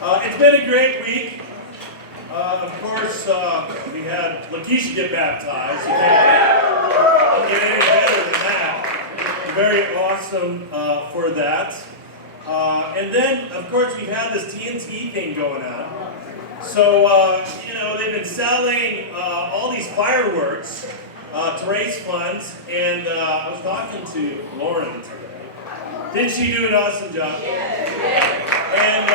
It's been a great week. Of course, we had Lakeisha get baptized. You can't get any better than that. Very awesome for that. And then, of course, we've had this TNT thing going on. So, they've been selling all these fireworks to raise funds. And I was talking to Lauren today. Didn't she do an awesome job? And,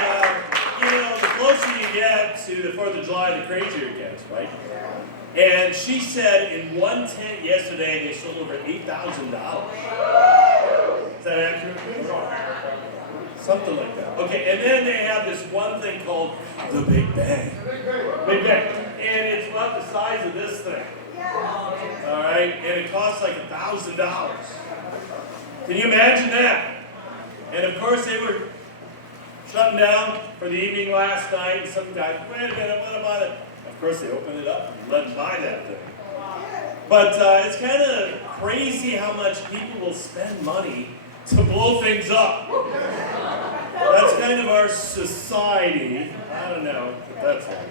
the closer you get to the 4th of July, the crazier it gets, right? And she said in one tent yesterday, they sold over $8,000. Is that accurate? Something like that. Okay, and then they have this one thing called the Big Bang. Big Bang. And it's about the size of this thing. All right? And it costs like $1,000. Can you imagine that? And of course, they were shutting down for the evening last night, and some guy, wait a minute, what about it? Of course, they opened it up and let them buy that thing. But it's kind of crazy how much people will spend money to blow things up. That's kind of our society. I don't know if that's all.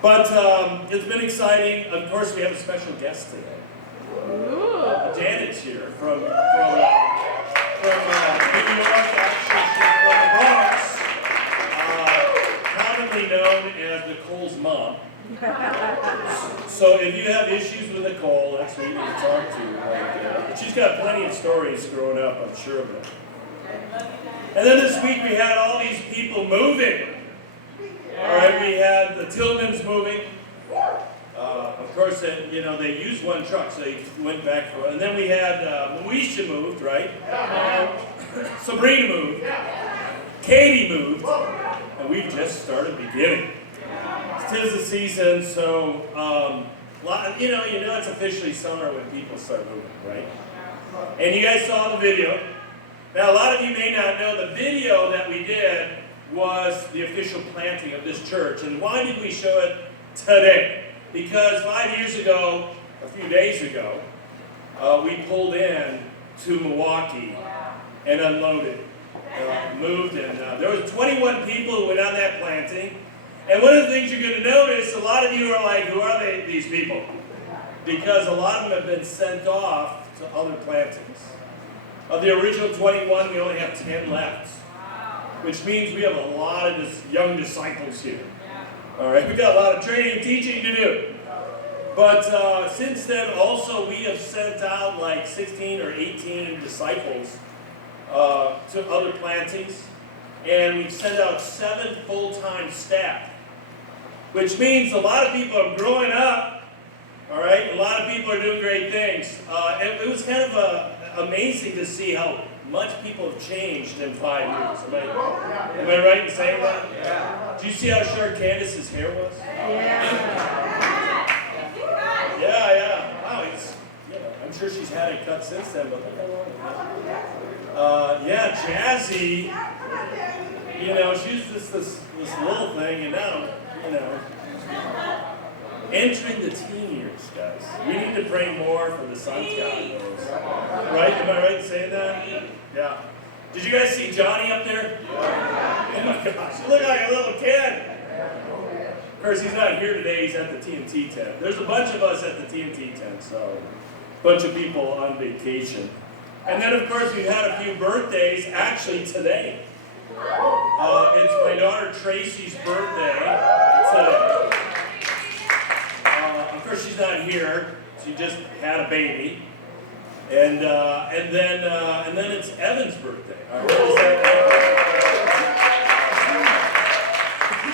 But it's been exciting. Of course, we have a special guest today. Janet's here from New York, actually. She's from the Bronx, commonly known as Nicole's mom. So if you have issues with Nicole, that's who you need to talk to. But she's got plenty of stories growing up, I'm sure of it. And then this week we had all these people moving. All right, we had the Tillmans moving. Of course, they used one truck, so they went back for it. And then we had Moesha moved, right? Sabrina moved. Katie moved. And we've just started beginning. It's the season, so it's officially summer when people start moving, right? And you guys saw the video. Now, a lot of you may not know the video that we did was the official planting of this church. And why did we show it today? Because 5 years ago, a few days ago, we pulled in to Milwaukee and unloaded, moved, and there was 21 people who went on that planting. And one of the things you're going to notice, a lot of you are like, who are these people? Because a lot of them have been sent off to other plantings. Of the original 21, we only have 10 left, which means we have a lot of young disciples here. All right, we've got a lot of training and teaching to do. But since then, also, we have sent out like 16 or 18 disciples to other plantings. And we've sent out 7 full-time staff, which means a lot of people are growing up. All right, a lot of people are doing great things. It was kind of amazing to see how much people have changed in 5 years. Am I right in saying that? Yeah. Did you see how short Candace's hair was? Yeah. Wow, I'm sure she's had it cut since then, but look how long it is. Jazzy, she's just this little thing, and now, entering the teen years, guys. We need to pray more for the sons God knows. Right? Am I right in saying that? Yeah. Did you guys see Johnny up there? Oh my gosh, he looked like a little kid. Of course, he's not here today, he's at the TNT tent. There's a bunch of us at the TNT tent, so a bunch of people on vacation. And then, of course, we've had a few birthdays, actually today. It's my daughter Tracy's birthday today. Of course, she's not here. She just had a baby, and then it's Evan's birthday.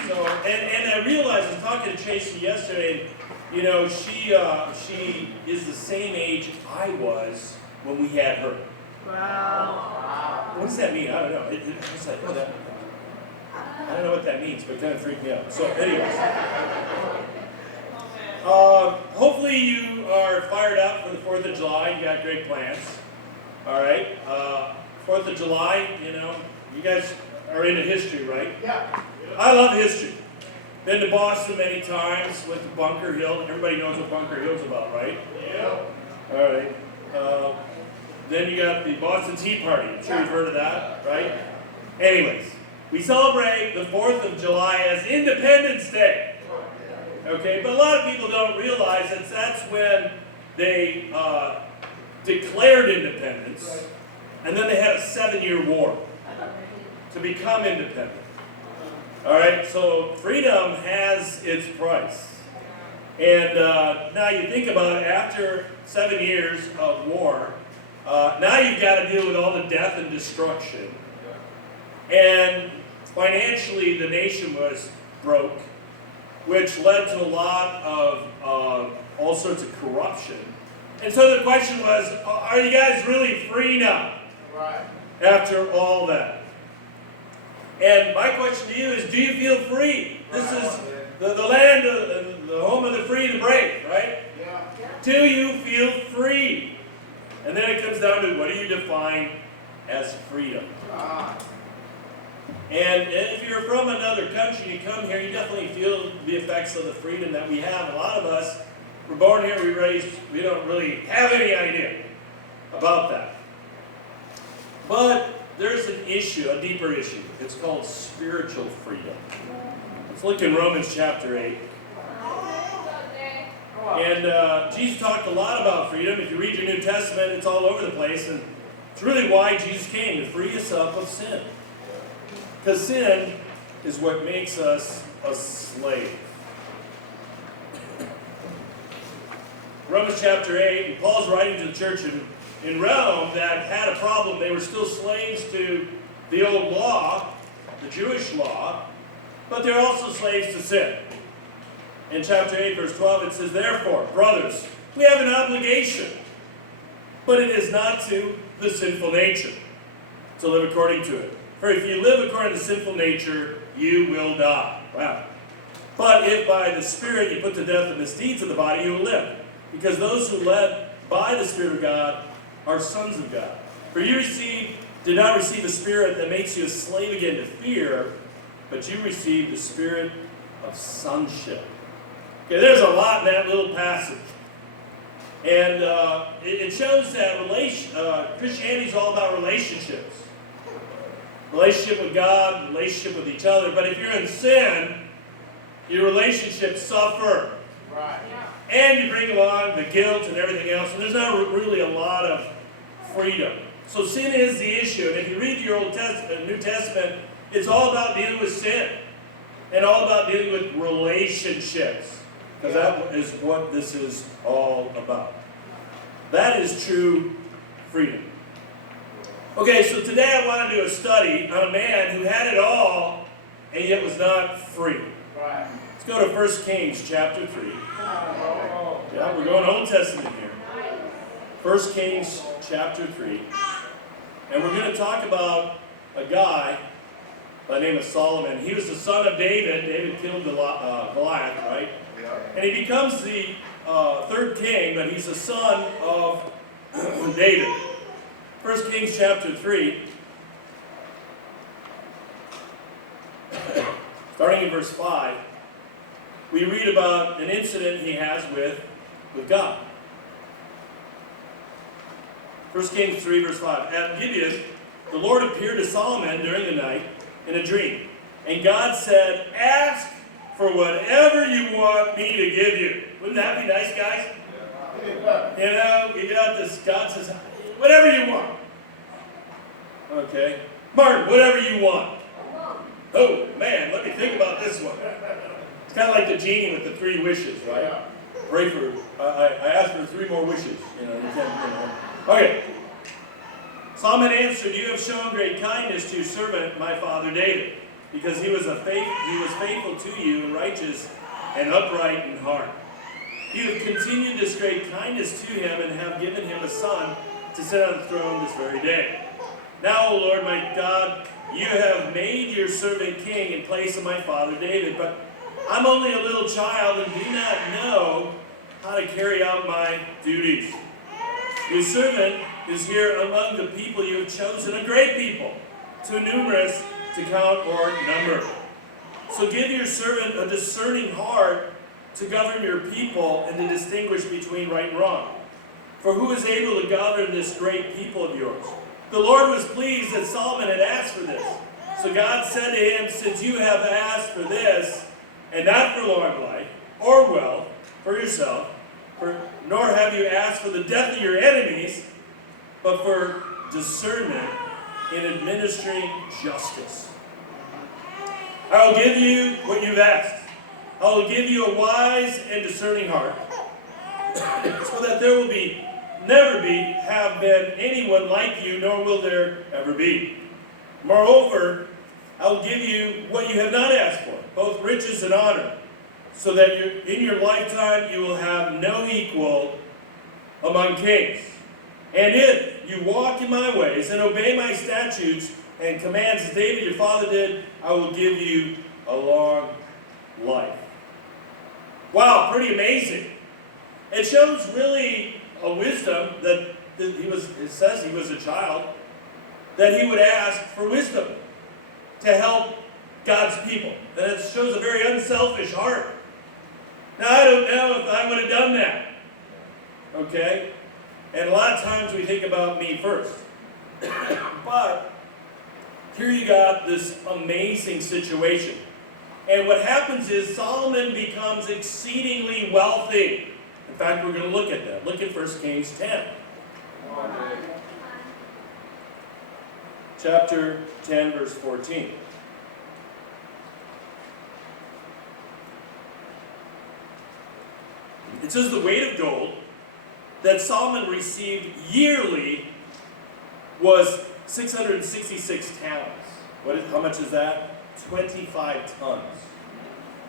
So, and I realized, I was talking to Tracy yesterday. She is the same age I was when we had her. Wow. What does that mean? I don't know. It's like, I don't know what that means, but it kind of freaked me out. So, anyways. Hopefully you are fired up for the 4th of July. You got great plans. All right. 4th of July, you guys are into history, right? Yeah. I love history. Been to Boston many times, went to Bunker Hill. Everybody knows what Bunker Hill's about, right? Yeah. All right. Then you got the Boston Tea Party. I'm sure you've heard of that, right? Anyways, We celebrate the 4th of July as Independence Day. Okay, but a lot of people don't realize that that's when they declared independence, and then they had a 7-year war to become independent. All right, so freedom has its price. And now you think about it, after 7 years of war, now you've got to deal with all the death and destruction. And financially, the nation was broke, which led to a lot of all sorts of corruption. And so the question was, are you guys really free now? Right. After all that. And my question to you is, do you feel free? This is the land, the home of the free and the brave, right? Yeah. Do you feel free? And then it comes down to, what do you define as freedom? And if you're from another country, you come here, you definitely feel the effects of the freedom that we have. A lot of us, we're born here, we're raised, we don't really have any idea about that. But there's an issue, a deeper issue. It's called spiritual freedom. Let's look in Romans chapter 8. And Jesus talked a lot about freedom. If you read your New Testament, it's all over the place. And it's really why Jesus came, to free us up of sin. Because sin is what makes us a slave. Romans chapter 8, and Paul's writing to the church in Rome that had a problem. They were still slaves to the old law, the Jewish law, but they're also slaves to sin. In chapter 8, verse 12, it says, "Therefore, brothers, we have an obligation, but it is not to the sinful nature, to live according to it. For if you live according to sinful nature, you will die." Wow. "But if by the Spirit you put to death the misdeeds of the body, you will live. Because those who led by the Spirit of God are sons of God. For you did not receive a spirit that makes you a slave again to fear, but you received the spirit of sonship." Okay, there's a lot in that little passage. And it shows that Christianity is all about relationships. Relationship with God, relationship with each other. But if you're in sin, your relationships suffer. Right. And you bring along the guilt and everything else. And there's not really a lot of freedom. So sin is the issue. And if you read your New Testament, it's all about dealing with sin. And all about dealing with relationships. Because that is what this is all about. That is true freedom. Okay, so today I want to do a study on a man who had it all and yet was not free. Right. Let's go to 1 Kings chapter 3. Yeah, we're going Old Testament here. 1 Kings chapter 3. And we're going to talk about a guy by the name of Solomon. He was the son of David. David killed Goliath, right? Yeah. And he becomes the third king, but he's the son of David. 1 Kings chapter 3, starting in verse 5, we read about an incident he has with God. 1 Kings 3, verse 5. At Gibeon, the Lord appeared to Solomon during the night in a dream. And God said, "Ask for whatever you want me to give you." Wouldn't that be nice, guys? You know, you got this, God says, whatever you want. Okay. Martin, whatever you want. Oh, man, let me think about this one. It's kind of like the genie with the 3 wishes, right? Yeah. Pray for, I asked for 3 more wishes. You know. Okay. Solomon answered, "You have shown great kindness to your servant, my father David, because he was faithful to you and righteous and upright in heart. You have continued this great kindness to him and have given him a son to sit on the throne this very day. Now, O Lord my God, you have made your servant king in place of my father David, but I'm only a little child and do not know how to carry out my duties. Your servant is here among the people you have chosen, a great people, too numerous to count or number. So give your servant a discerning heart to govern your people and to distinguish between right and wrong. For who is able to govern this great people of yours?" The Lord was pleased that Solomon had asked for this. So God said to him, since you have asked for this, and not for long life, or wealth, for yourself, nor have you asked for the death of your enemies, but for discernment in administering justice. I will give you what you've asked. I will give you a wise and discerning heart, so that there will never have been anyone like you, nor will there ever be. Moreover, I will give you what you have not asked for, both riches and honor, so that in your lifetime you will have no equal among kings. And if you walk in my ways and obey my statutes and commands as David your father did, I will give you a long life. Wow, pretty amazing. It shows really a wisdom that it says he was a child, that he would ask for wisdom to help God's people. That it shows a very unselfish heart. Now, I don't know if I would have done that. Okay? And a lot of times we think about me first. But here you got this amazing situation. And what happens is Solomon becomes exceedingly wealthy. In fact, we're going to look at that. Look at 1 Kings 10. Chapter 10, verse 14. It says the weight of gold that Solomon received yearly was 666 talents. How much is that? 25 tons.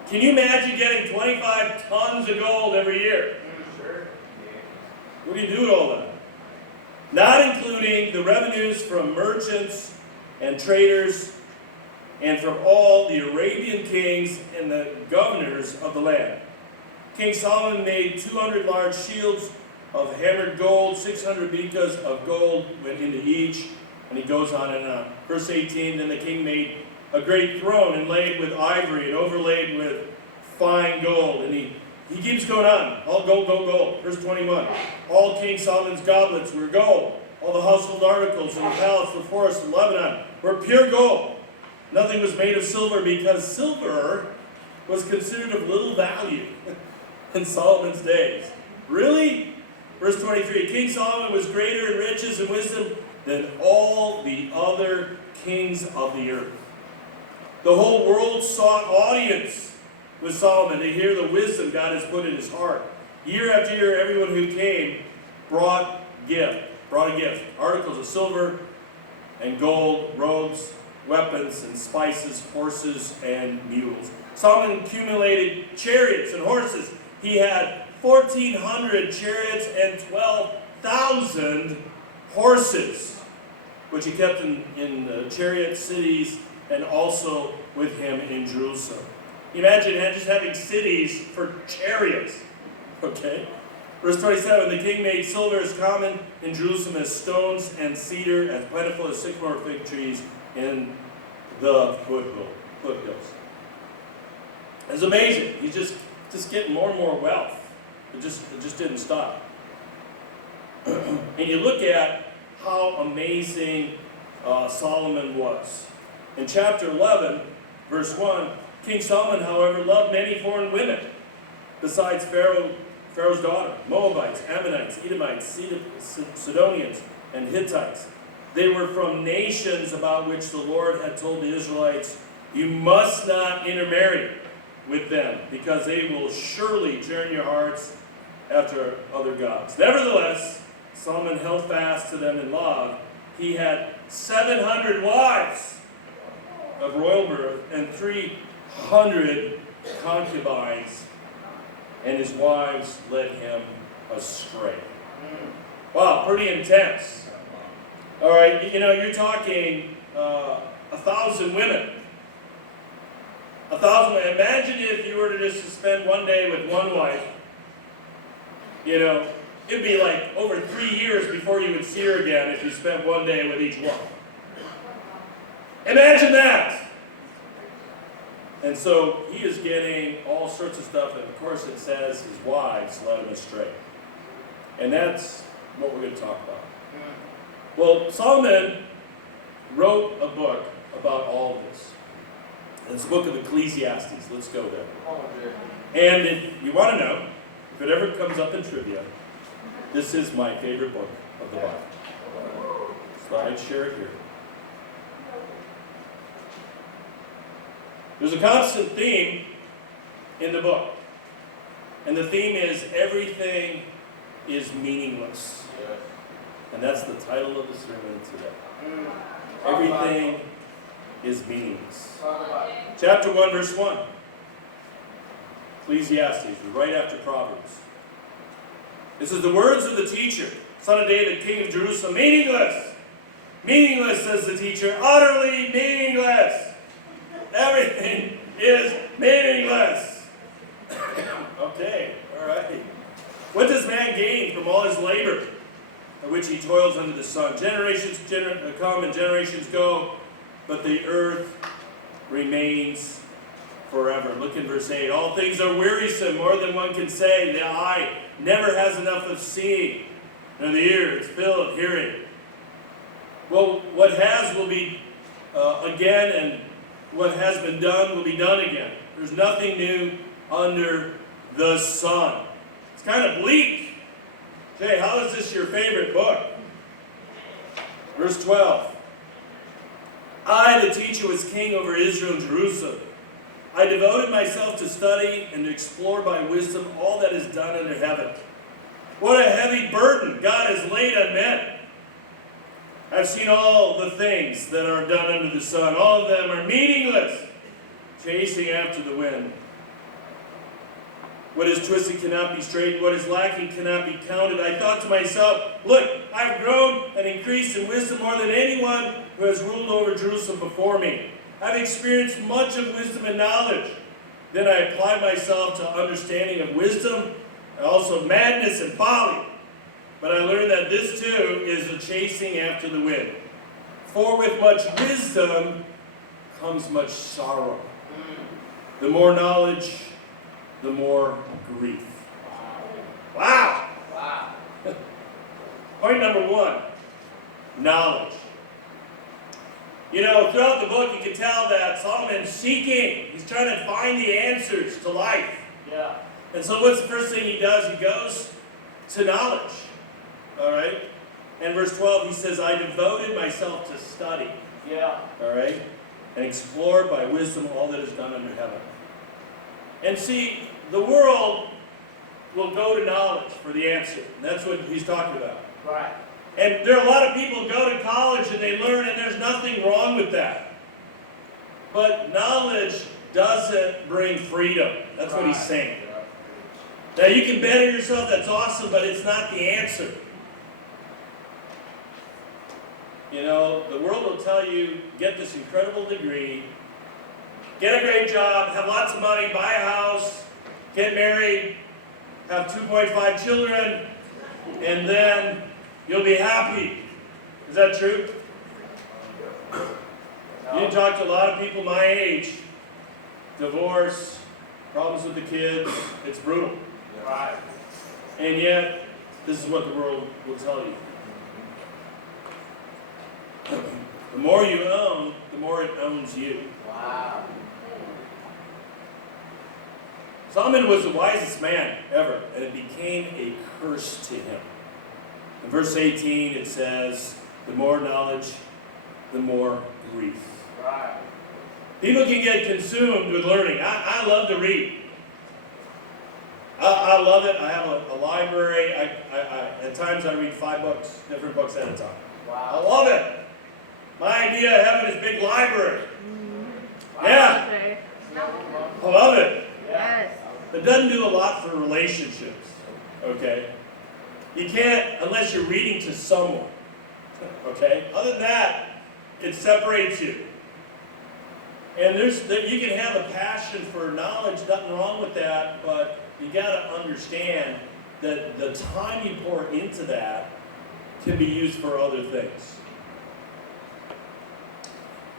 Can you imagine getting 25 tons of gold every year? Sure. What do you do with all that? Not including the revenues from merchants and traders and from all the Arabian kings and the governors of the land. King Solomon made 200 large shields of hammered gold, 600 bekas of gold went into each, and he goes on and on. Verse 18, then the king made a great throne inlaid with ivory and overlaid with fine gold. And he keeps going on. All gold, gold, gold. Verse 21, all King Solomon's goblets were gold. All the household articles in the palace, the forest, of Lebanon were pure gold. Nothing was made of silver, because silver was considered of little value in Solomon's days. Really? Verse 23, King Solomon was greater in riches and wisdom than all the other kings of the earth. The whole world sought audience with Solomon to hear the wisdom God has put in his heart. Year after year, everyone who came brought a gift. Articles of silver and gold, robes, weapons and spices, horses and mules. Solomon accumulated chariots and horses. He had 1,400 chariots and 12,000 horses, which he kept in chariot cities and also with him in Jerusalem. Imagine just having cities for chariots. Okay? Verse 27, the king made silver as common in Jerusalem as stones, and cedar as plentiful as sycamore fig trees in the foothills. It's amazing. He's just getting more and more wealth. It just didn't stop. And you look at how amazing Solomon was. In chapter 11, verse 1, King Solomon, however, loved many foreign women, besides Pharaoh's daughter, Moabites, Ammonites, Edomites, Sidonians, and Hittites. They were from nations about which the Lord had told the Israelites, you must not intermarry with them, because they will surely turn your hearts after other gods. Nevertheless, Solomon held fast to them in love. He had 700 wives of royal birth and 300 concubines, and his wives led him astray. Wow, pretty intense. All right, you're talking 1,000 women. 1,000 women. Imagine if you were to just spend one day with one wife. It'd be like over 3 years before you would see her again if you spent one day with each one. Imagine that! And so he is getting all sorts of stuff, and of course it says his wives led him astray. And that's what we're going to talk about. Well, Solomon wrote a book about all of this. It's the book of Ecclesiastes. Let's go there. And if you want to know, if it ever comes up in trivia, this is my favorite book of the Bible. So I'd share it here. There's a constant theme in the book. And the theme is everything is meaningless. And that's the title of the sermon today. Everything is meaningless. Chapter 1, verse 1. Ecclesiastes, right after Proverbs. This is the words of the teacher, son of David, king of Jerusalem. Meaningless. Meaningless, says the teacher. Utterly meaningless. Everything is meaningless. Okay, all right. What does man gain from all his labor, at which he toils under the sun? Generations come and generations go, but the earth remains forever. Look in verse 8. All things are wearisome, more than one can say. The eye never has enough of seeing, nor the ear is filled of hearing. Well, what has will be again, and what has been done will be done again. There's nothing new under the sun. It's kind of bleak. Okay, how is this your favorite book? Verse 12. I, the teacher, was king over Israel and Jerusalem. I devoted myself to study and to explore by wisdom all that is done under heaven. What a heavy burden God has laid on men. I've seen all the things that are done under the sun. All of them are meaningless, chasing after the wind. What is twisted cannot be straightened. What is lacking cannot be counted. I thought to myself, look, I've grown and increased in wisdom more than anyone who has ruled over Jerusalem before me. I've experienced much of wisdom and knowledge. Then I applied myself to understanding of wisdom, and also madness and folly. But I learned that this too is a chasing after the wind. For with much wisdom comes much sorrow. The more knowledge, the more grief. Wow! Wow. Point number 1, knowledge. You know, throughout the book, you can tell that Solomon's seeking. He's trying to find the answers to life. Yeah. And so what's the first thing he does? He goes to knowledge. All right? And verse 12, he says, I devoted myself to study. Yeah. All right? And explore by wisdom all that is done under heaven. And see, the world will go to knowledge for the answer. And that's what he's talking about. Right. And there are a lot of people who go to college and they learn, and there's nothing wrong with that. But knowledge doesn't bring freedom. That's what he's saying. Now, you can better yourself, that's awesome, but it's not the answer. You know, the world will tell you, get this incredible degree, get a great job, have lots of money, buy a house, get married, have 2.5 children, and then you'll be happy. Is that true? You talk to a lot of people my age, divorce, problems with the kids, it's brutal. Right. And yet, this is what the world will tell you. The more you own, the more it owns you. Wow. Solomon was the wisest man ever, and it became a curse to him. In verse 18, it says, the more knowledge, the more grief. Right. People can get consumed with learning. I love to read. I love it. I have a library. At times I read 5 books, different books at a time. Wow. I love it. My idea of having this big library. Mm-hmm. Yeah. I love it. Yes. It doesn't do a lot for relationships. Okay? You can't, unless you're reading to someone. Okay? Other than that, it separates you. And you can have a passion for knowledge, nothing wrong with that, but you got to understand that the time you pour into that can be used for other things.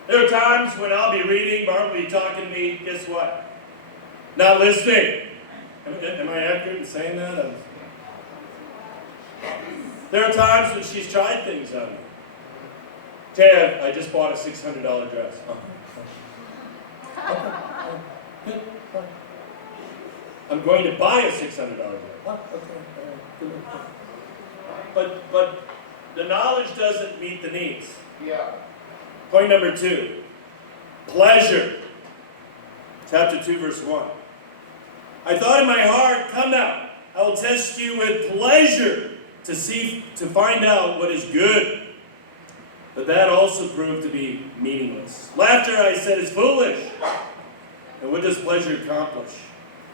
There are times when I'll be reading, Barb will be talking to me, guess what? Not listening. Am I accurate in saying that? There are times when she's tried things on me. Ted, I just bought a $600 dress. Okay. Good. I'm going to buy a $600 dress. But the knowledge doesn't meet the needs. Yeah. Point number 2. Pleasure. Chapter 2, verse 1. I thought in my heart, come now, I will test you with pleasure to find out what is good. But that also proved to be meaningless. Laughter, I said, is foolish. And what does pleasure accomplish?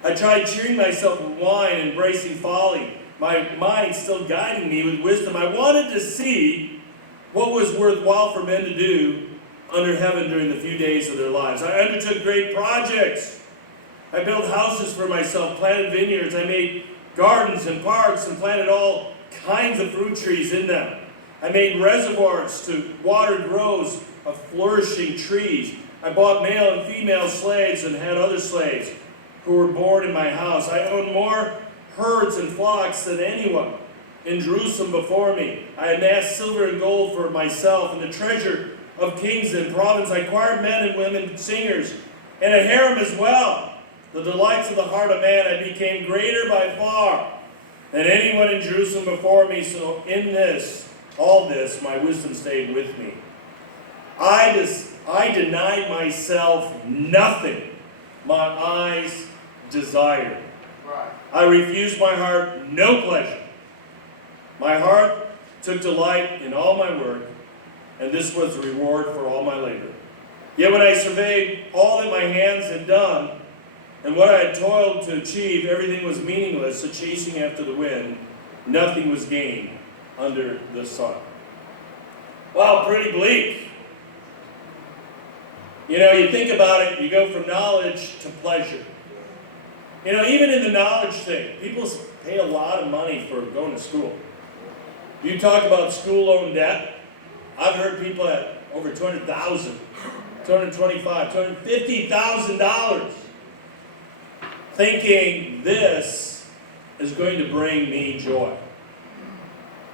I tried cheering myself with wine, embracing folly, my mind still guiding me with wisdom. I wanted to see what was worthwhile for men to do under heaven during the few days of their lives. I undertook great projects. I built houses for myself, planted vineyards. I made gardens and parks and planted all kinds of fruit trees in them. I made reservoirs to water groves of flourishing trees. I bought male and female slaves and had other slaves who were born in my house. I owned more herds and flocks than anyone in Jerusalem before me. I amassed silver and gold for myself and the treasure of kings and provinces. I acquired men and women, singers, and a harem as well. The delights of the heart of man, I became greater by far than anyone in Jerusalem before me. So in all this, my wisdom stayed with me. I denied myself nothing my eyes desired. Right. I refused my heart no pleasure. My heart took delight in all my work, and this was the reward for all my labor. Yet when I surveyed all that my hands had done, and what I had toiled to achieve, everything was meaningless, a chasing after the wind. Nothing was gained under the sun. Wow, pretty bleak. You know, you think about it, you go from knowledge to pleasure. You know, even in the knowledge thing, people pay a lot of money for going to school. You talk about school loan debt, I've heard people at over $200,000, $225,000, $250,000 thinking this is going to bring me joy.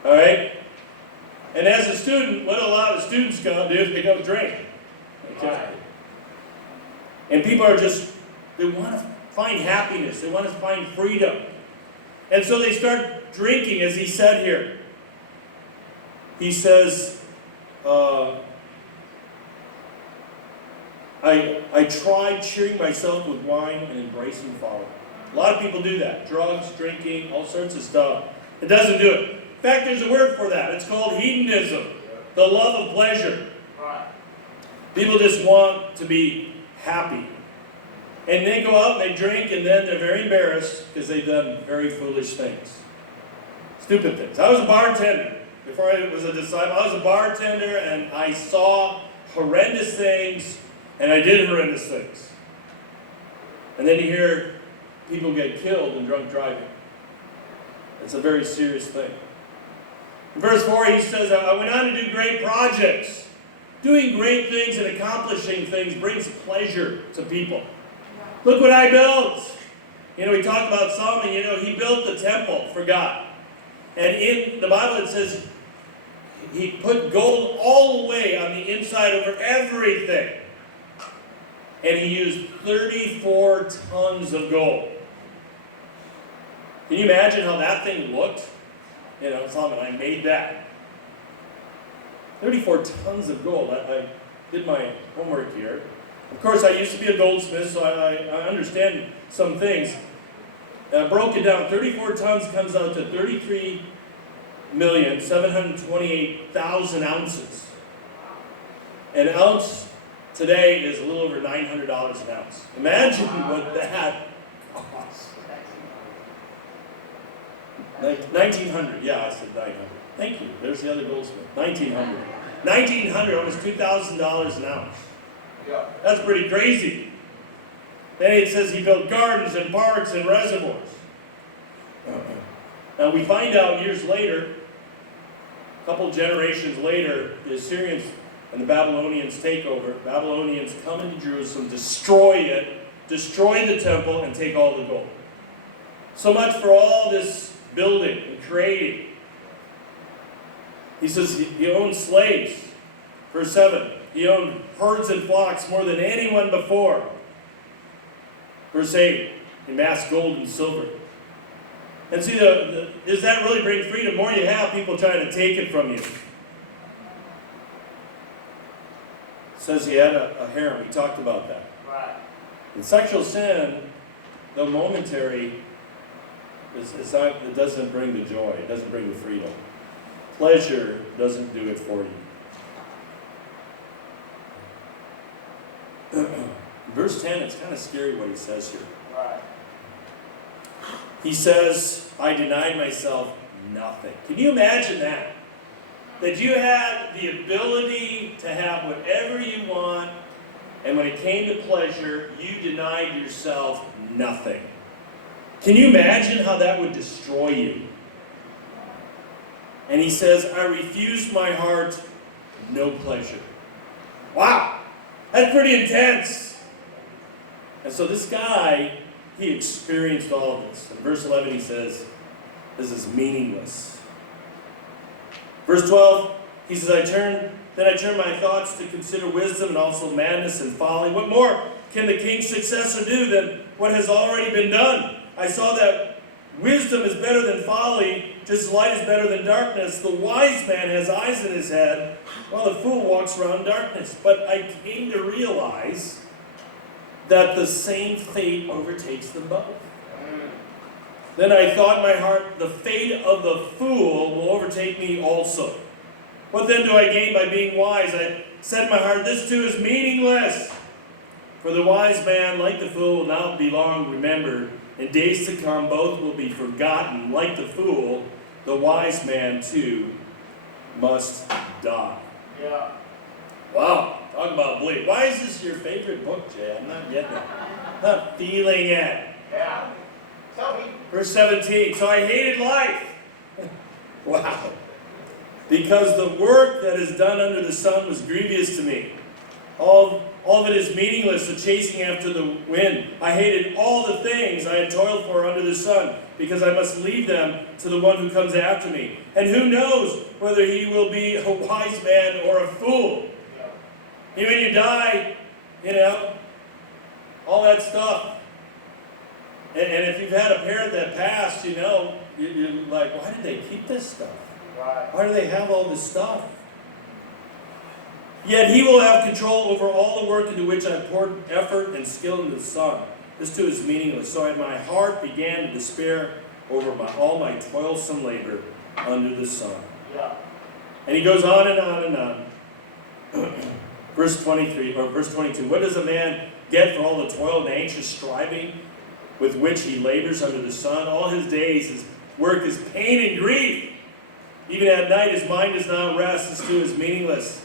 All right? And as a student, what a lot of students go do is they go drink. Okay? And people are they want to find happiness. They want to find freedom. And so they start drinking, as he said here. He says, I tried cheering myself with wine and embracing folly. A lot of people do that. Drugs, drinking, all sorts of stuff. It doesn't do it. In fact, there's a word for that. It's called hedonism. The love of pleasure. Right. People just want to be happy. And they go out and they drink, and then they're very embarrassed because they've done very foolish things. Stupid things. I was a bartender. Before I was a disciple, I was a bartender, and I saw horrendous things, and I did horrendous things. And then you hear people get killed in drunk driving. It's a very serious thing. In verse 4, he says, I went on to do great projects. Doing great things and accomplishing things brings pleasure to people. Look what I built. You know, we talked about Solomon, he built the temple for God. And in the Bible it says he put gold all the way on the inside over everything. And he used 34 tons of gold. Can you imagine how that thing looked? Solomon, I made that. 34 tons of gold. I did my homework here. Of course, I used to be a goldsmith, so I understand some things. I broke it down. 34 tons comes out to 33,728,000 ounces. An ounce today is a little over $900 an ounce. Imagine what that costs. 1,900. Yeah, I said 900. Thank you. There's the other goldsmith. 1,900. 1,900, almost $2,000 an ounce. Yeah. That's pretty crazy. Then it says he built gardens and parks and reservoirs. Now we find out years later, a couple generations later, the Assyrians and the Babylonians take over. Babylonians come into Jerusalem, destroy it, destroy the temple, and take all the gold. So much for all this building and creating. He says he owned slaves Verse 7, he owned herds and flocks more than anyone before. Verse 8, he amassed gold and silver. And see, does that really bring freedom? The more you have, people trying to take it from you. It says he had a harem. We talked about that. Right. And sexual sin, though momentary, it doesn't bring the joy. It doesn't bring the freedom. Pleasure doesn't do it for you. Verse 10, it's kind of scary what he says here. Right. He says, I denied myself nothing. Can you imagine that? That you had the ability to have whatever you want, and when it came to pleasure, you denied yourself nothing. Can you imagine how that would destroy you? And he says, I refused my heart no pleasure. Wow, that's pretty intense. And so this guy, he experienced all of this. In verse 11 he says, this is meaningless. Verse 12, he says, Then I turned my thoughts to consider wisdom and also madness and folly. What more can the king's successor do than what has already been done? I saw that wisdom is better than folly, just as light is better than darkness. The wise man has eyes in his head, while the fool walks around in darkness. But I came to realize that the same fate overtakes them both. Then I thought in my heart, the fate of the fool will overtake me also. What then do I gain by being wise? I said in my heart, this too is meaningless. For the wise man, like the fool, will not be long remembered. In days to come, both will be forgotten. Like the fool, the wise man too must die. Yeah. Wow, talk about bleak. Why is this your favorite book, Jay? I'm not getting it. I'm not feeling it. Yeah. Tell me. Verse 17, so I hated life. Wow. Because the work that is done under the sun was grievous to me. All of it is meaningless, the chasing after the wind. I hated all the things I had toiled for under the sun, because I must leave them to the one who comes after me. And who knows whether he will be a wise man or a fool. And when you die, all that stuff. And if you've had a parent that passed, you're like, why did they keep this stuff? Right. Why do they have all this stuff? Yet he will have control over all the work into which I poured effort and skill into the sun. This too is meaningless. So my heart began to despair over all my toilsome labor under the sun. Yeah. And he goes on and on and on. Verse 22. What does a man get for all the toil and anxious striving with which he labors under the sun? All his days, his work is pain and grief. Even at night, his mind does not rest. This too is meaningless.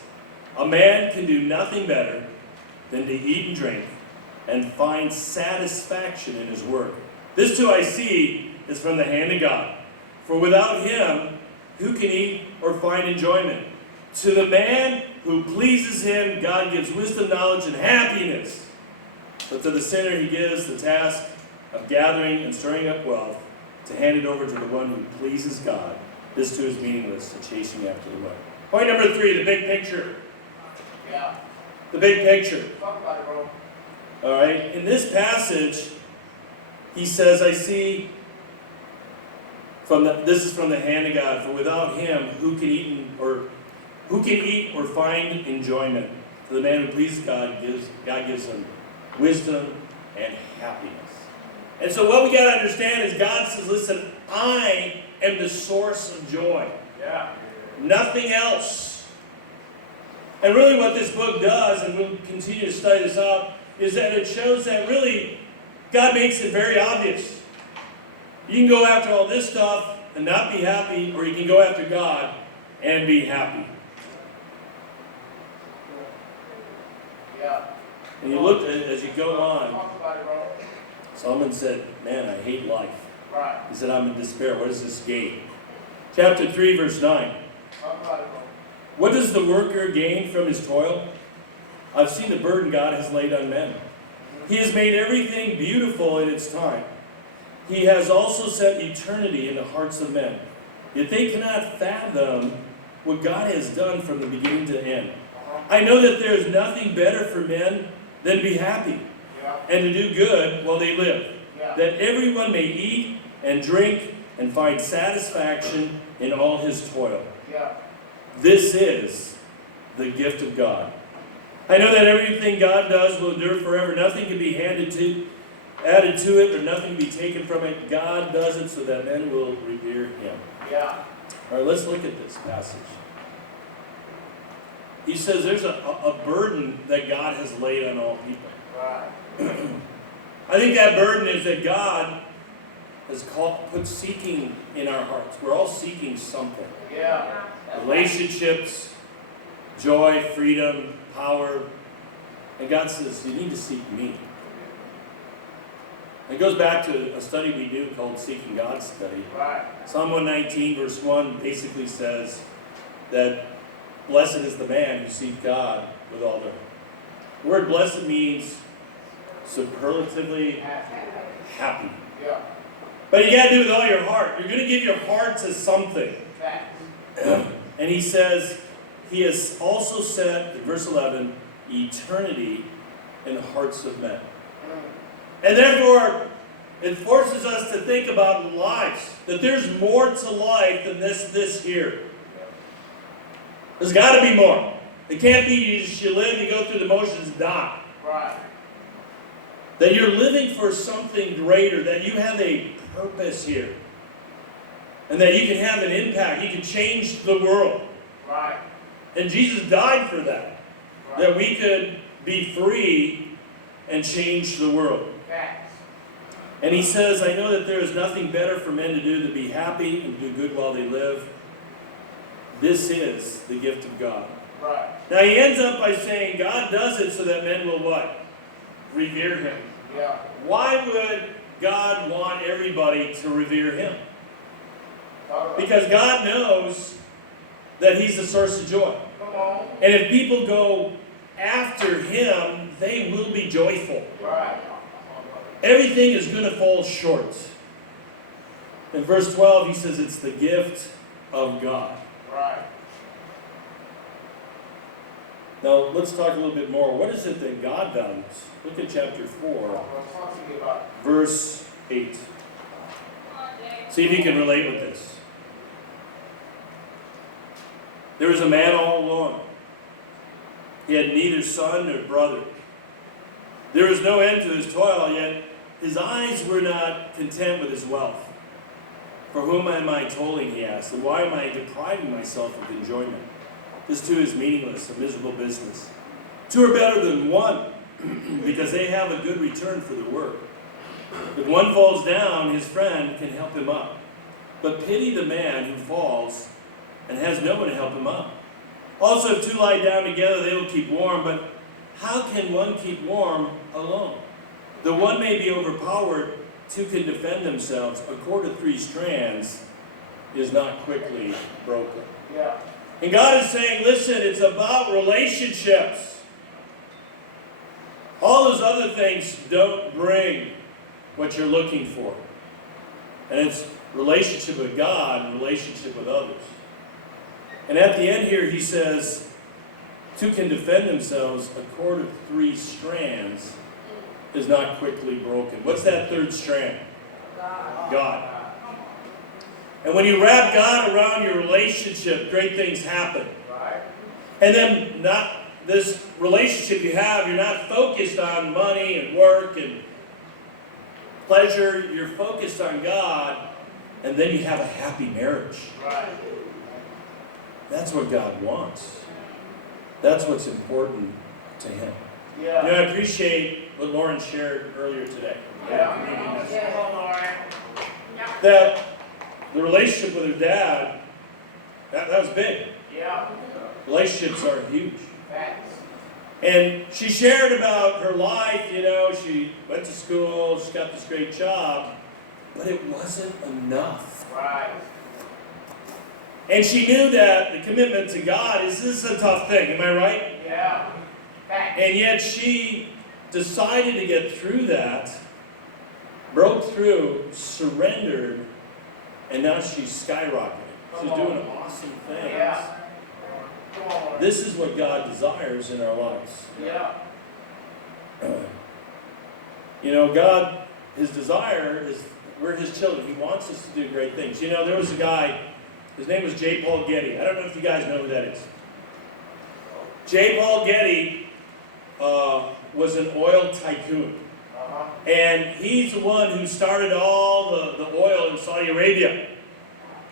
A man can do nothing better than to eat and drink and find satisfaction in his work. This too I see is from the hand of God. For without him, who can eat or find enjoyment? To the man who pleases him, God gives wisdom, knowledge, and happiness. But to the sinner, he gives the task of gathering and storing up wealth to hand it over to the one who pleases God. This too is meaningless, the chasing after the wind. Point number 3, the big picture. Yeah. The big picture. Talk about it, bro. All right. In this passage, he says, I see, this is from the hand of God, for without him, who can eat or find enjoyment? To the man who pleases God gives him wisdom and happiness. And so what we got to understand is God says, listen, I am the source of joy. Yeah. Nothing else. And really what this book does, and we'll continue to study this out, is that it shows that really God makes it very obvious. You can go after all this stuff and not be happy, or you can go after God and be happy. Yeah. And you look, as you go on, Talk about it, bro. Solomon said, man, I hate life. Right. He said, I'm in despair. What does this gain? Chapter 3, verse 9. Talk about it, bro. What does the worker gain from his toil? I've seen the burden God has laid on men. He has made everything beautiful in its time. He has also set eternity in the hearts of men. Yet they cannot fathom what God has done from the beginning to the end. I know that there is nothing better for men than to be happy Yeah. and to do good while they live, Yeah. that everyone may eat and drink and find satisfaction in all his toil. Yeah. This is the gift of God. I know that everything God does will endure forever. Nothing can be added to it, or nothing be taken from it. God does it so that men will revere him. Yeah. All right, let's look at this passage. He says there's a burden that God has laid on all people. Right. I think that burden is that God has put seeking in our hearts. We're all seeking something. Yeah. Relationships, joy, freedom, power. And God says, you need to seek me. It goes back to a study we do called Seeking God Study. Right. Psalm 119 verse 1 basically says that blessed is the man who seeks God with all their heart. The word blessed means superlatively happy. Yeah. But you got to do it with all your heart. You're going to give your heart to something. Facts. And he says, he has also set, in verse 11, eternity in the hearts of men. And therefore, it forces us to think about lives. That there's more to life than this here. There's got to be more. It can't be you live, you go through the motions, and die. Right. That you're living for something greater. That you have a purpose here. And that you can have an impact. You can change the world. Right. And Jesus died for that. Right. That we could be free and change the world. Facts. And he says, I know that there is nothing better for men to do than be happy and do good while they live. This is the gift of God. Right. Now he ends up by saying God does it so that men will what? Revere him. Yeah. Why would God want everybody to revere him? Talk about it. Because God knows that he's the source of joy. Come on. And if people go after him, they will be joyful. Right. Everything is going to fall short. In verse 12, he says it's the gift of God. Right. Now, let's talk a little bit more. What is it that God values? Look at chapter 4, Talk to me about it. verse 8. See if you can relate with this. There was a man all alone. He had neither son nor brother. There was no end to his toil, yet his eyes were not content with his wealth. For whom am I toiling, he asked, and why am I depriving myself of enjoyment? This too is meaningless, a miserable business. Two are better than one, because they have a good return for their work. If one falls down, his friend can help him up. But pity the man who falls and has no one to help him up. Also, if two lie down together, they will keep warm, but how can one keep warm alone? The one may be overpowered, two can defend themselves. A cord of 3 strands is not quickly broken. Yeah. And God is saying, listen, it's about relationships. All those other things don't bring what you're looking for. And it's relationship with God and relationship with others. And at the end here, he says, two can defend themselves. A cord of 3 strands is not quickly broken. What's that third strand? God. And when you wrap God around your relationship, great things happen. Right. And then not this relationship you have, you're not focused on money and work and pleasure. You're focused on God, and then you have a happy marriage. Right. That's what God wants. That's what's important to him. Yeah. You know, I appreciate what Lauren shared earlier today. Yeah. Yeah. Come on, Lauren. That the relationship with her dad, that was big. Yeah. Relationships are huge. Facts. And she shared about her life, you know, she went to school, she got this great job, but it wasn't enough. Right. And she knew that the commitment to God this is a tough thing, am I right? Yeah. Facts. And yet she decided to get through that, broke through, surrendered, and now she's skyrocketing. She's doing awesome things. Yeah. Come on, Lord. This is what God desires in our lives. Yeah. You know, God, His desire is we're His children. He wants us to do great things. You know, there was a guy, his name was J. Paul Getty. I don't know if you guys know who that is. J. Paul Getty was an oil tycoon. And he's the one who started all the oil in Saudi Arabia.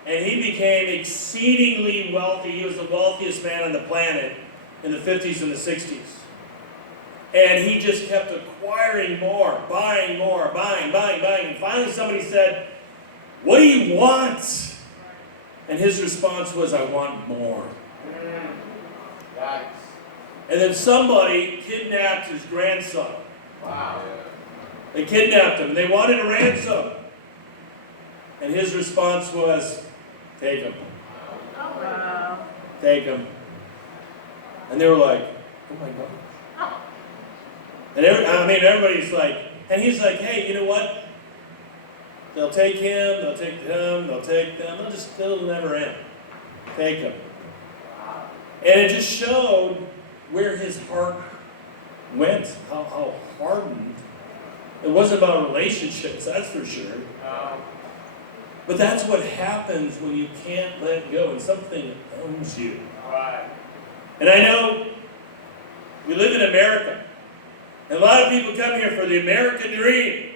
And he became exceedingly wealthy. He was the wealthiest man on the planet in the 50s and the 60s. And he just kept acquiring more, buying more, buying. And finally somebody said, "What do you want?" And his response was, "I want more." Yikes. And then somebody kidnapped his grandson. Wow. They kidnapped him. They wanted a ransom. And his response was, "Take him. Wow. Take him." And they were like, "Oh my God." And everybody's like, and he's like, "Hey, you know what? They'll take him, they'll take them, they'll take them. It'll never end. Take him." And it just showed where his heart went, how hardened. It wasn't about relationships, that's for sure. But that's what happens when you can't let go and something owns you. Right. And I know we live in America. And a lot of people come here for the American dream.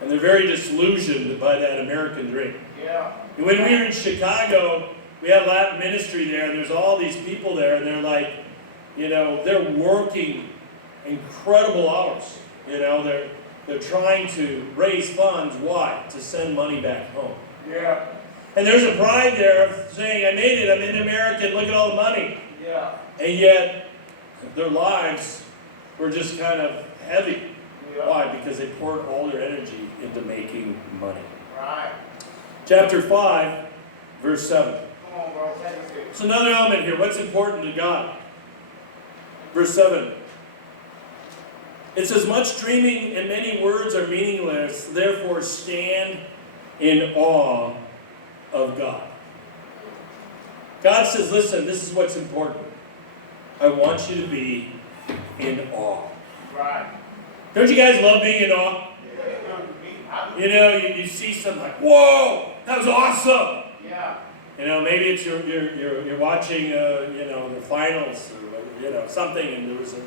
And they're very disillusioned by that American dream. Yeah. And when we were in Chicago, we had Latin ministry there, and there's all these people there, and they're like, you know, they're working incredible hours. You know, they're trying to raise funds. Why? To send money back home. Yeah. And there's a pride there of saying, "I made it, I'm in America, look at all the money." Yeah. And yet, their lives were just kind of heavy. Yeah. Why? Because they poured all their energy into making money. Right. Chapter 5, verse 7. Come on, bro. Take us here. It's another element here. What's important to God? Verse 7. It says, "Much dreaming and many words are meaningless, therefore stand in awe of God." God says, listen, this is what's important. I want you to be in awe. Right. Don't you guys love being in awe? You know, you see something like, "Whoa, that was awesome." Yeah. You know, maybe it's you're watching, you know, the finals or, you know, something, and there was a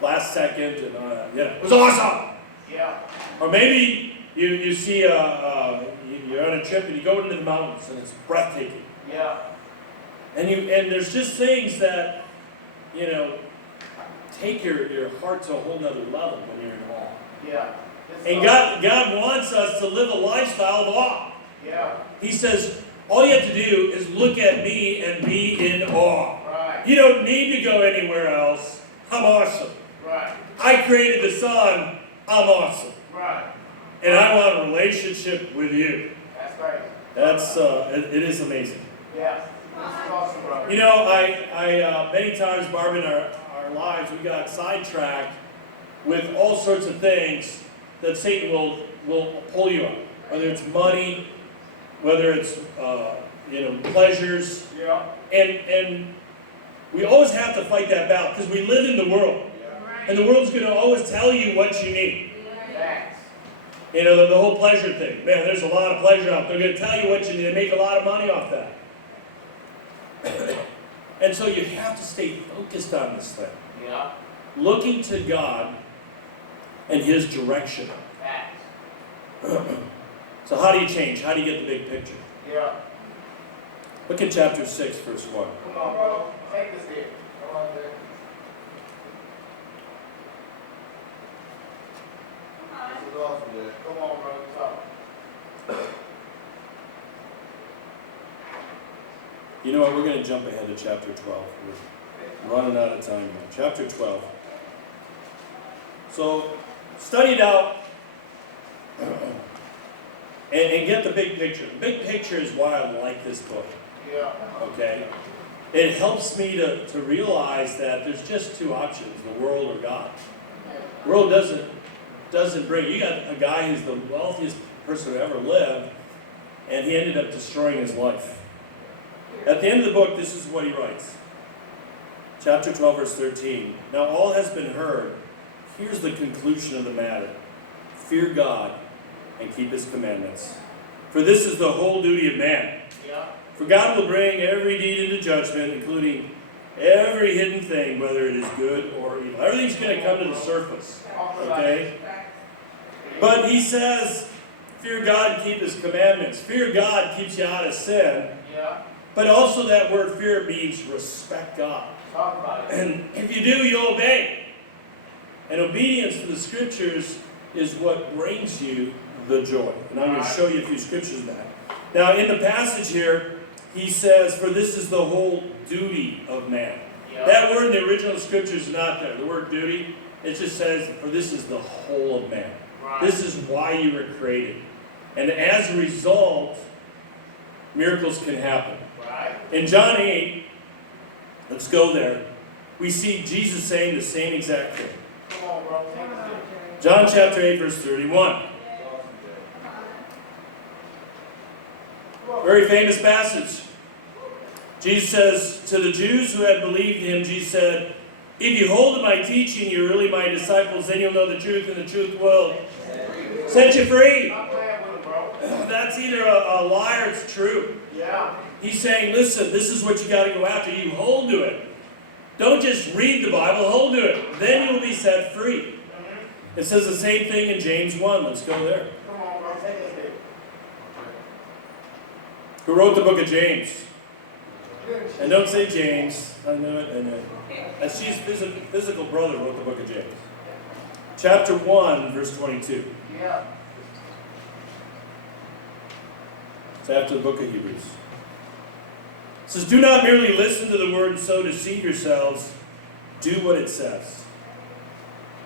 last second, and, you know, it was awesome. Yeah. Or maybe you see, you're on a trip and you go into the mountains and it's breathtaking. Yeah. And there's just things that, you know, take your heart to a whole nother level when you're in awe. Yeah. And God wants us to live a lifestyle of awe. Yeah. He says, all you have to do is look at me and be in awe. Right. You don't need to go anywhere else. I'm awesome. Right. I created the sun. I'm awesome. Right. And I want a relationship with you. That's right. That's, it is amazing. Yeah. This is awesome, bro. You know, I many times, Barb, in our lives, we got sidetracked with all sorts of things that Satan will pull you on. Whether it's money, whether it's, you know, pleasures. Yeah. And we always have to fight that battle because we live in the world. And the world's going to always tell you what you need. Thanks. You know, the whole pleasure thing. Man, there's a lot of pleasure out there. They're going to tell you what you need. They make a lot of money off that. And so you have to stay focused on this thing. Yeah. Looking to God and His direction. Thanks. So how do you change? How do you get the big picture? Yeah. Look at chapter 6, verse 1. Come on, bro. Take this here. Come on, there. This is awesome, man. Come on, bro. Talk. You know what? We're going to jump ahead to chapter 12. We're running out of time now. Chapter 12. So, study it out and get the big picture. The big picture is why I like this book. Yeah. Okay? It helps me to realize that there's just two options, the world or God. The world doesn't bring. You got a guy who's the wealthiest person who ever lived, and he ended up destroying his life. At the end of the book, this is what he writes. Chapter 12, verse 13. Now all has been heard. Here's the conclusion of the matter. Fear God and keep his commandments. For this is the whole duty of man. Yeah. For God will bring every deed into judgment, including every hidden thing, whether it is good or evil. Everything's going to come to the surface. Okay? But he says, fear God and keep his commandments. Fear God keeps you out of sin. Yeah. But also that word fear means respect God. Talk about it. And if you do, you obey. And obedience to the scriptures is what brings you the joy. And I'm going to show you a few scriptures of that. Now, in the passage here, he says, for this is the whole duty of man. Yeah. That word in the original scriptures is not there. The word duty, it just says, for this is the whole of man. Right. This is why you were created. And as a result, miracles can happen. Right. In John 8, let's go there, we see Jesus saying the same exact thing. Come on, bro. Take it. John chapter 8, verse 31. Very famous passage. Jesus says to the Jews who had believed him, Jesus said, if you hold to my teaching, you're really my disciples, then you'll know the truth, and the truth will set you free. Not playing with it, bro. That's either a lie or it's true. Yeah. He's saying, listen, this is what you got to go after. You hold to it. Don't just read the Bible, hold to it. Then you will be set free. It says the same thing in James 1. Let's go there. Come on, bro. Take it. Who wrote the book of James? And don't say James. I know it, I know it. She's physical brother wrote the book of James. Chapter 1, verse 22. Yeah. It's after the book of Hebrews. It says, do not merely listen to the word and so deceive yourselves. Do what it says.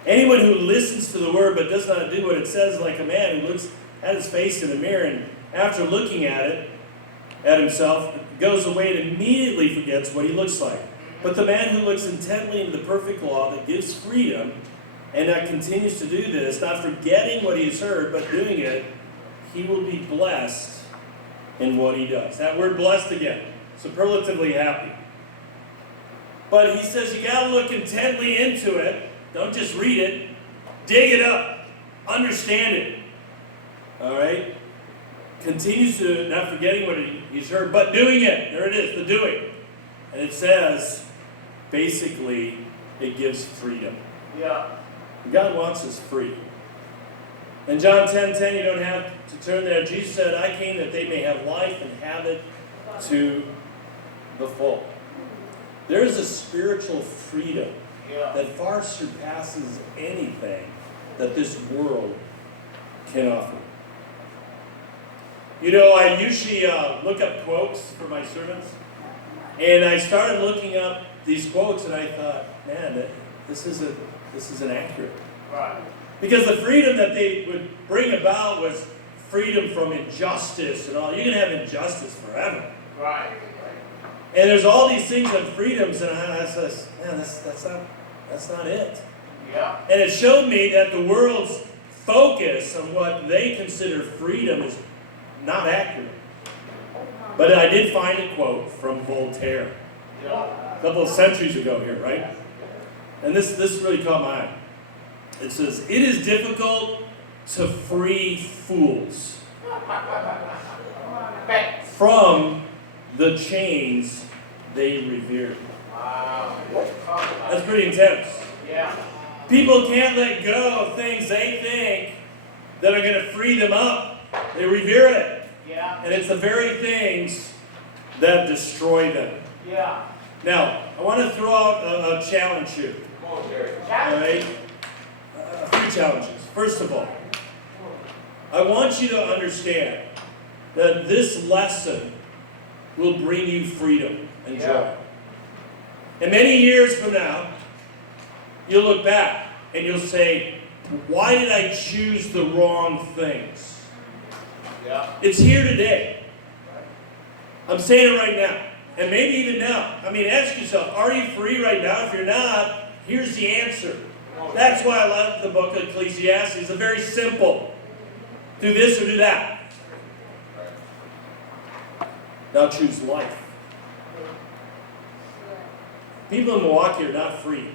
Anyone who listens to the word but does not do what it says, like a man who looks at his face in a mirror and after looking at it, at himself, goes away and immediately forgets what he looks like. But the man who looks intently into the perfect law that gives freedom and that continues to do this, not forgetting what he has heard, but doing it, he will be blessed in what he does. That word blessed again, superlatively happy. But he says you got to look intently into it. Don't just read it. Dig it up. Understand it. All right? Continues to, not forgetting what he's heard, but doing it. There it is, the doing. And it says, basically, it gives freedom. Yeah. God wants us free. In John 10:10, you don't have to turn there. Jesus said, I came that they may have life and have it to the full. There is a spiritual freedom that far surpasses anything that this world can offer. You know, I usually look up quotes for my sermons, and I started looking up these quotes, and I thought, man, this isn't accurate. Right. Because the freedom that they would bring about was freedom from injustice and all. You can have injustice forever. Right. And there's all these things of freedoms, and I says, man, that's not it. Yeah. And it showed me that the world's focus on what they consider freedom is not accurate. But I did find a quote from Voltaire Yeah. a couple of centuries ago here, right? And this really caught my eye. It says, it is difficult to free fools from the chains they revere. Wow. That's pretty intense. Yeah. People can't let go of things they think that are going to free them up. They revere it. Yeah. And it's the very things that destroy them. Yeah. Now, I want to throw out a challenge here. Come on, Jerry. All right? A few challenges. First of all, I want you to understand that this lesson will bring you freedom and joy. Yeah. And many years from now, you'll look back and you'll say, why did I choose the wrong things? Yeah. It's here today. I'm saying it right now. And maybe even now. I mean, ask yourself, are you free right now? If you're not, here's the answer. That's why I love the book of Ecclesiastes. It's very simple. Do this or do that. Now choose life. People in Milwaukee are not free.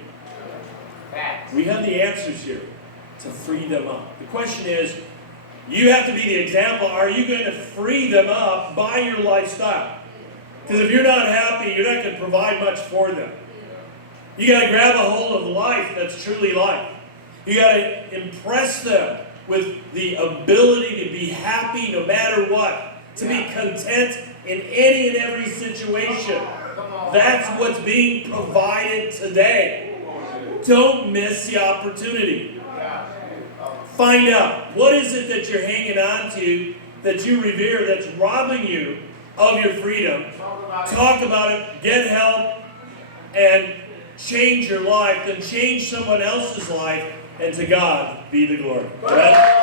Facts. We have the answers here to free them up. The question is, you have to be the example. Are you going to free them up by your lifestyle? Because if you're not happy, you're not going to provide much for them. You got to grab a hold of life that's truly life. You got to impress them with the ability to be happy no matter what, to be content in any and every situation. That's what's being provided today. Don't miss the opportunity. Find out, what is it that you're hanging on to, that you revere, that's robbing you of your freedom? Talk about it, get help, and change your life, then change someone else's life, and to God be the glory. Amen?